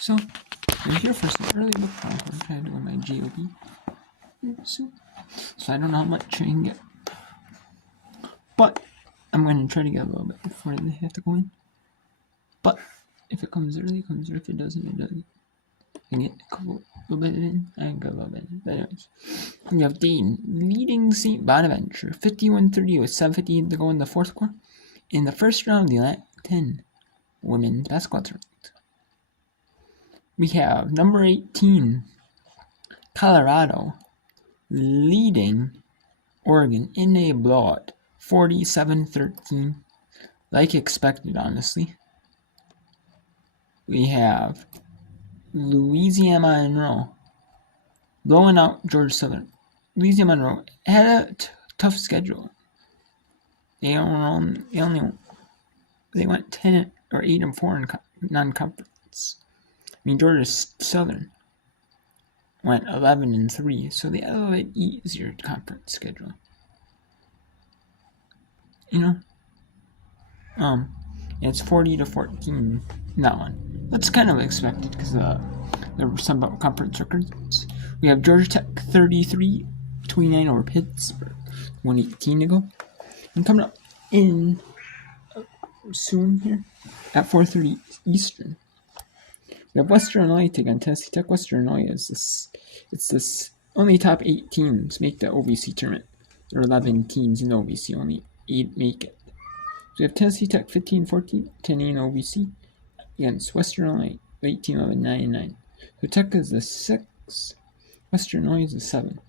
So, I'm here for some early book club. I'm trying to do my GOP. So I don't know how much I can get. But I'm going to try to get a little bit before they have to go in. But if it comes early, it comes early. If it doesn't, it doesn't. I can get a little bit in. I can get a little bit in. But anyways, we have Dayton leading St. Bonaventure 51-30 with 7:50 to go in the fourth quarter. In the first round of the Atlantic 10 women's basketball tournament, we have number 18 Colorado leading Oregon in a blowout 47-13, like expected, honestly. We have Louisiana Monroe blowing out Georgia Southern. Louisiana Monroe had a tough schedule. They went 10 or 8-4 in non-conference. I mean, Georgia Southern went 11-3, so they had a little bit easier conference schedule. It's 40-14 in that one. That's kind of expected because there were some conference records. We have Georgia Tech 33-29 over Pittsburgh, 1:18 to go. And coming up in soon here at 4:30 Eastern, we have Western Illinois take on Tennessee Tech. Western Illinois is this only top 8 teams make the OVC tournament. There are 11 teams in the OVC, only 8 make it. So we have Tennessee Tech 15-14, 10-8 OVC against Western Illinois 18-11, 9-9. So Tech is the 6, Western Illinois is the 7.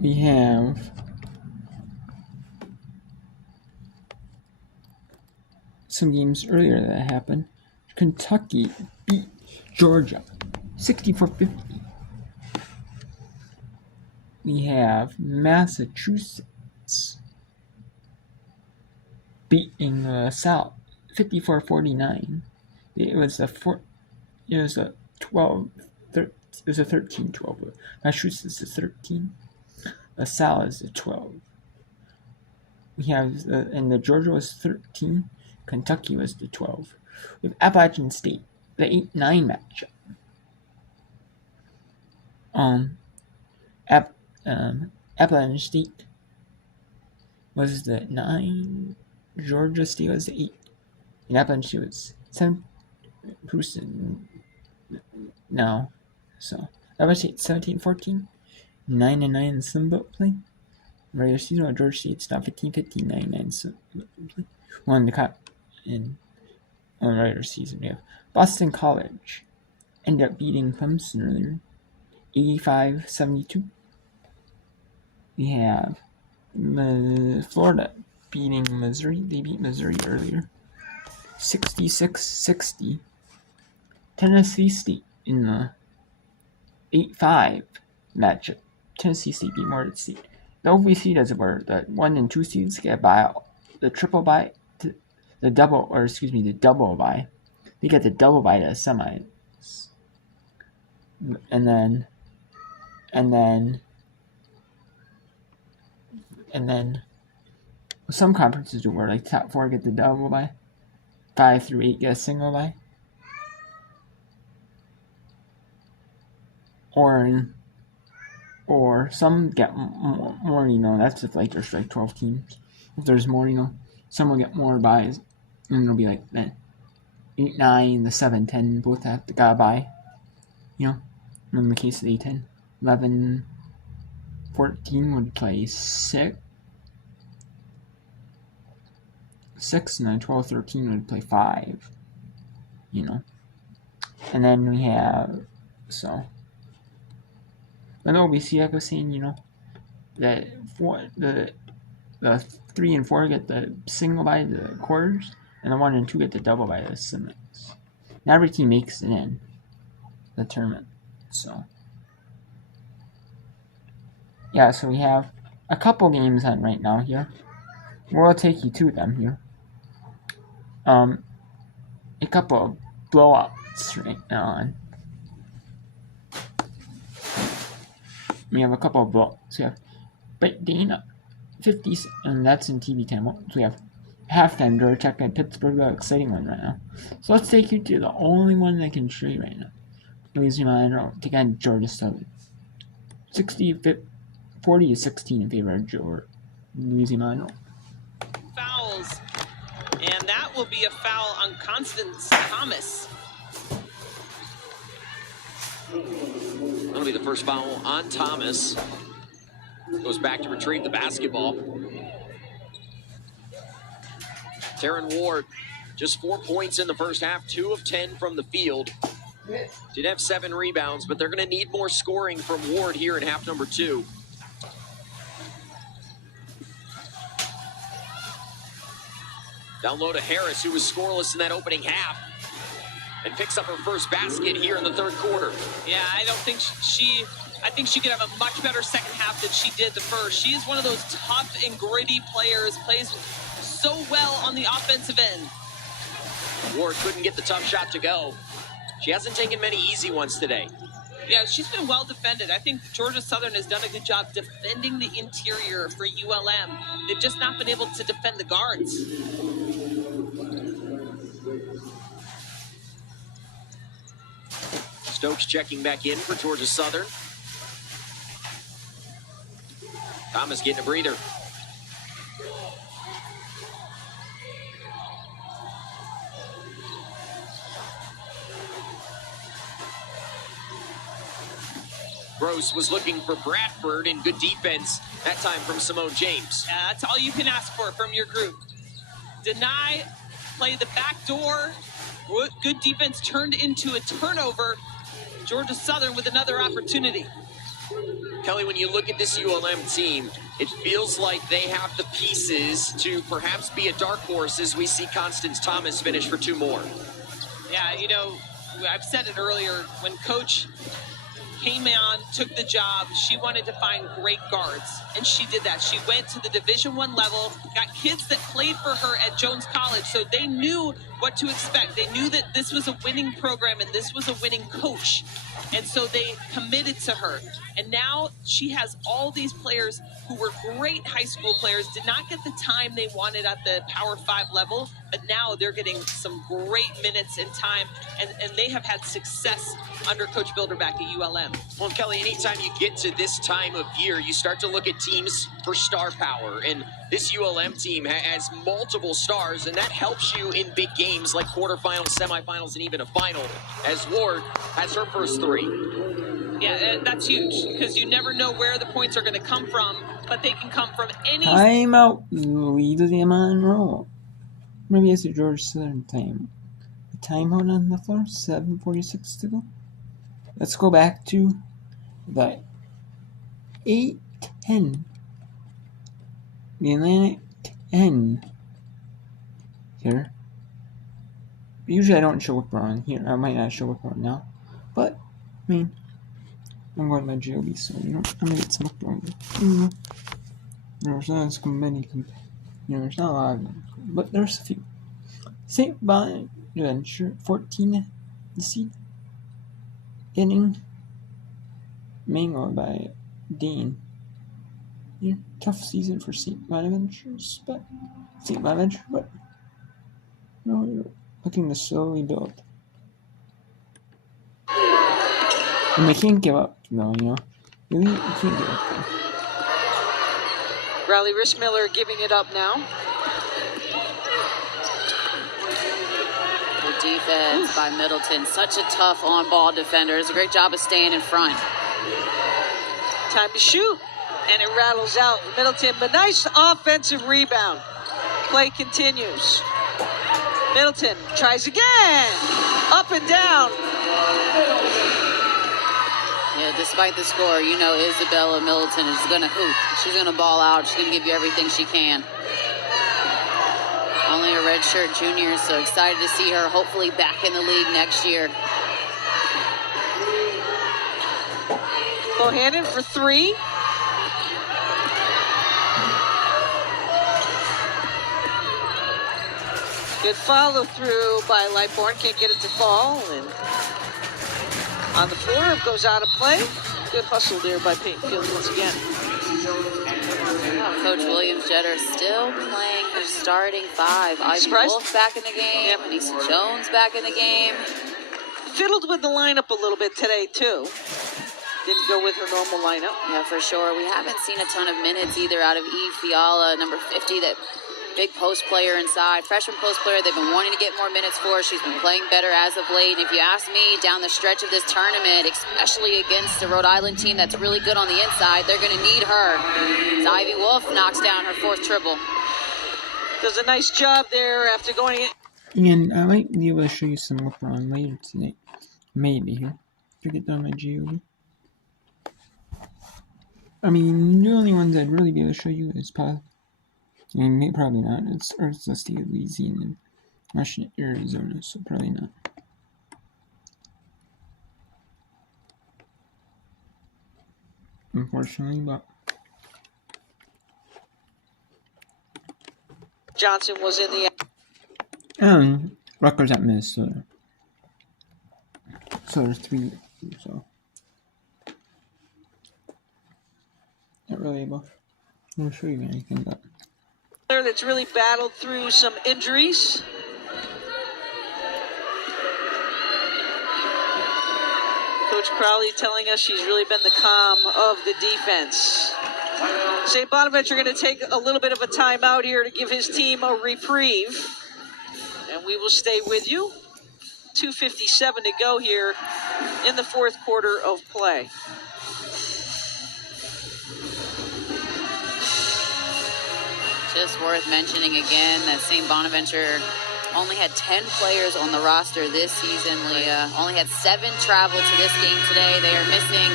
We have some games earlier that happened. Kentucky beat Georgia 64-50. We have Massachusetts beating South 54-49. It was a 13-12. Massachusetts is 13. LaSalle is a 12. We have and the Georgia was 13. Kentucky was the 12. We have Appalachian State, the 8-9 matchup. Appalachian State was the 9. Georgia State was the 8. And Appalachian State was 7. Now, so Appalachian State 17-14, 9-9 in Sunbelt play. Regular season, while Georgia State's down 15-15, 9-9 Sunbelt play. Won the cup in on regular season. We have Boston College ended up beating Clemson earlier, 85-72. We have Florida beating Missouri. They beat Missouri earlier, 66-60. Tennessee State in the 8-5 matchup. Tennessee State beat Florida State. The OVC does it where the 1 and 2 seeds get by the triple bye, the double bye. They get the double bye to semis, and then some conferences do where like top 4 get the double bye, 5 through 8 get a single bye, or some get more. That's if like there's like 12 teams. If there's more, some will get more buys, and it'll be like 8, 9, the 7, 10 both have to got a buy. In the case of the A10, 11, 14 would play 6, and then 12, 13 would play 5. And then we have Then OVC, like I was saying, that the 3 and 4 get the single by the quarters, and the 1 and 2 get the double by the semis. Not every team makes it in the tournament. So we have a couple games on right now here. We'll take you to them here. A couple of blowouts right now on. We have a couple of blowouts. We have Dana 50s, and that's in TV10. So we have halftime Georgia Tech at Pittsburgh, the exciting one right now. So let's take you to the only one I can show you right now. Louisiana Monroe take on Georgia Southern. 40-16 in favor of Louisiana Monroe. Fouls, and that will be a foul on Constance Thomas. That'll be the first foul on Thomas. Goes back to retrieve the basketball. Taryn Ward, just 4 points in the first half, 2 of 10 from the field. Did have 7 rebounds, but they're going to need more scoring from Ward here in half number 2. Down low to Harris, who was scoreless in that opening half, and picks up her first basket here in the third quarter. Yeah, I think she could have a much better second half than she did the first. She is one of those tough and gritty players, plays so well on the offensive end. Ward couldn't get the tough shot to go. She hasn't taken many easy ones today. Yeah, she's been well defended. I think Georgia Southern has done a good job defending the interior for ULM. They've just not been able to defend the guards. Stokes checking back in for Georgia Southern. Thomas getting a breather. Gross was looking for Bradford, and good defense that time from Simone James. That's all you can ask for from your group. Deny, play the back door. Good defense turned into a turnover. Georgia Southern with another opportunity. Kelly, when you look at this ULM team, it feels like they have the pieces to perhaps be a dark horse as we see Constance Thomas finish for 2 more. Yeah, you know, I've said it earlier, when Coach came on, took the job, she wanted to find great guards, and she did that. She went to the Division I level, got kids that played for her at Jones College, so they knew what to expect. They knew that this was a winning program and this was a winning coach, and so they committed to her. And now she has all these players who were great high school players, did not get the time they wanted at the Power 5 level, but now they're getting some great minutes and time, and they have had success under Coach Bilderback at ULM. Well, Kelly, anytime you get to this time of year, you start to look at teams for star power, and this ULM team has multiple stars, and that helps you in big games like quarterfinals, semifinals, and even a final, as Ward has her first 3. Yeah, that's huge, because you never know where the points are going to come from, but they can come from any... Time out, Louisiana Monroe. Maybe it's a Georgia Southern time. The timeout on the floor, 7:46 to go. Let's go back to the 8-10. The Atlantic 10 here. Usually I don't show up on here. I might not show up on now. But, I mean, I'm going to my GOB, so, you know, I'm going to get some up on it. There's not as many, there's not a lot of them, but there's a few. St. Bonaventure, 14 the seed. Getting mangled by Dean. Yeah, tough season for St. Bonaventure, but no, we're looking to slowly build. And we can't give up, though, you know. Really, we can't give up, though. Riley Rishmiller giving it up now. Good defense by Middleton. Such a tough on-ball defender. Does a great job of staying in front. Time to shoot. And it rattles out. Middleton, but nice offensive rebound. Play continues. Middleton tries again. Up and down. Yeah, despite the score, you know Isabella Middleton is going to hoop. She's going to ball out. She's going to give you everything she can. Only a redshirt junior, so excited to see her hopefully back in the league next year. Bohannon for 3. Good follow through by Lightbourne. Can't get it to fall. And on the floor, it goes out of play. Good hustle there by Peyton Fields once again. Oh, Coach Williams Jeter still playing her starting five. Ivy Surprised? Wolf back in the game. Yep. Anissa Jones back in the game. Fiddled with the lineup a little bit today, too. Didn't go with her normal lineup. Yeah, for sure. We haven't seen a ton of minutes either out of Eve Fiala, number 50, that big post player inside. Freshman post player they've been wanting to get more minutes for. She's been playing better as of late. And if you ask me, down the stretch of this tournament, especially against the Rhode Island team that's really good on the inside, they're going to need her. As Ivy Wolf knocks down her 4th triple. Does a nice job there after going in. And I might be able to show you some LeBron later tonight. Maybe here. To get down my GOV. I mean, the only ones I'd really be able to show you is probably, I mean, probably not. It's the state of Louisiana and Washington, Arizona, so probably not. Unfortunately, but Johnson was in the. Rutgers at Minnesota. So there's 3, so. Not really able to show you anything, but. Player that's really battled through some injuries. Coach Crowley telling us she's really been the calm of the defense. St. Bonaventure going to take a little bit of a timeout here to give his team a reprieve. And we will stay with you. 2:57 to go here in the 4th quarter of play. Just worth mentioning again that St. Bonaventure only had 10 players on the roster this season, Leah. Only had 7 travel to this game today. They are missing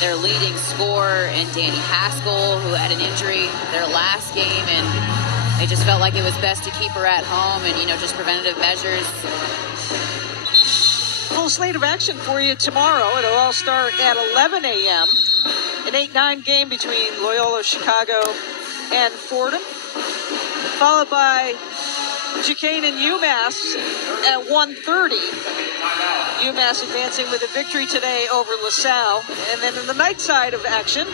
their leading scorer and Danny Haskell, who had an injury their last game, and they just felt like it was best to keep her at home and, just preventative measures. Full slate of action for you tomorrow. It'll all start at 11 a.m. An 8-9 game between Loyola Chicago and Fordham, followed by Duquesne and UMass at 1:30. UMass advancing with a victory today over LaSalle. And then in the night side of action,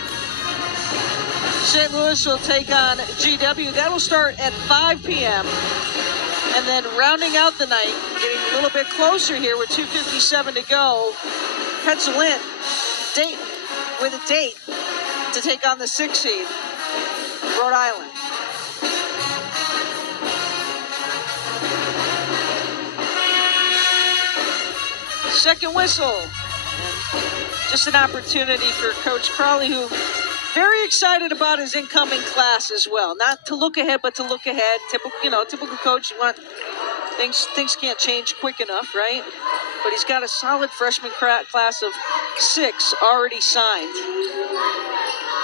St. Louis will take on GW. That'll start at 5 p.m. And then rounding out the night, getting a little bit closer here with 2:57 to go, pencil in Dayton with a date to take on the 6th seed, Rhode Island. Second whistle. And just an opportunity for Coach Crowley, who very excited about his incoming class as well. Not to look ahead, but to look ahead. Typical coach. You want things can't change quick enough, right? But he's got a solid freshman class of 6 already signed.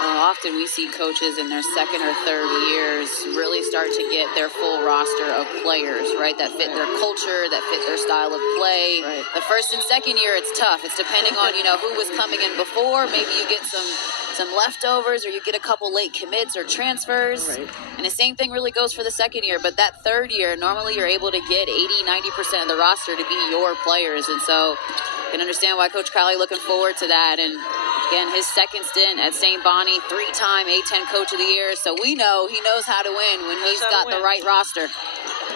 Often we see coaches in their 2nd or 3rd years really start to get their full roster of players, right, that fit their culture, that fit their style of play. Right. The 1st and 2nd year, it's tough. It's depending on, who was coming in before. Maybe you get some leftovers, or you get a couple late commits or transfers. Right. And the same thing really goes for the 2nd year. But that 3rd year, normally you're able to get 80-90% of the roster to be your players. And so you can understand why Coach Crowley looking forward to that. And again, his 2nd stint at St. Bonnie, 3-time A-10 Coach of the Year. So we know he knows how to win when he's got the right roster.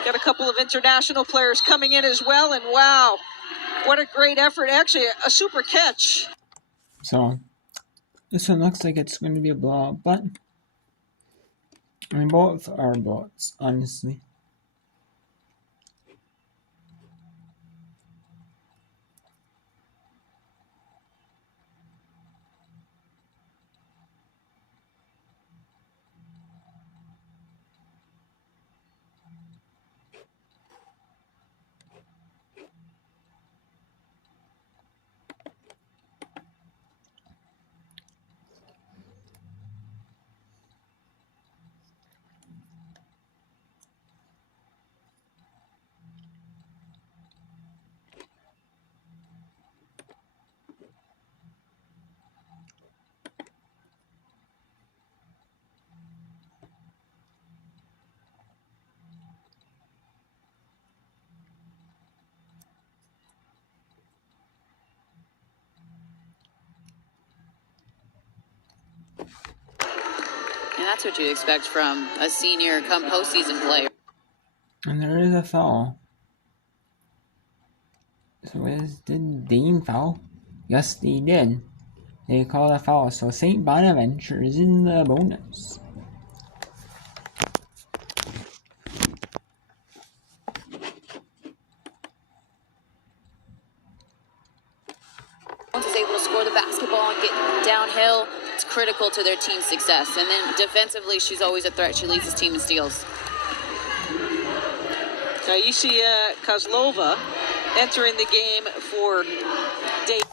Got a couple of international players coming in as well. And wow, what a great effort. Actually, a super catch. So, this one looks like it's going to be a blowout, but I mean, both are blowouts, honestly. that's what you expect from a senior come postseason player. And there is a foul. So did Dane foul? Yes, they did. They called a foul, so St. Bonaventure is in the bonus. Is able to score the basketball and get downhill. It's critical to their team's success. And then defensively, she's always a threat. She leads his team in steals. Now you see Kozlova entering the game for Dave.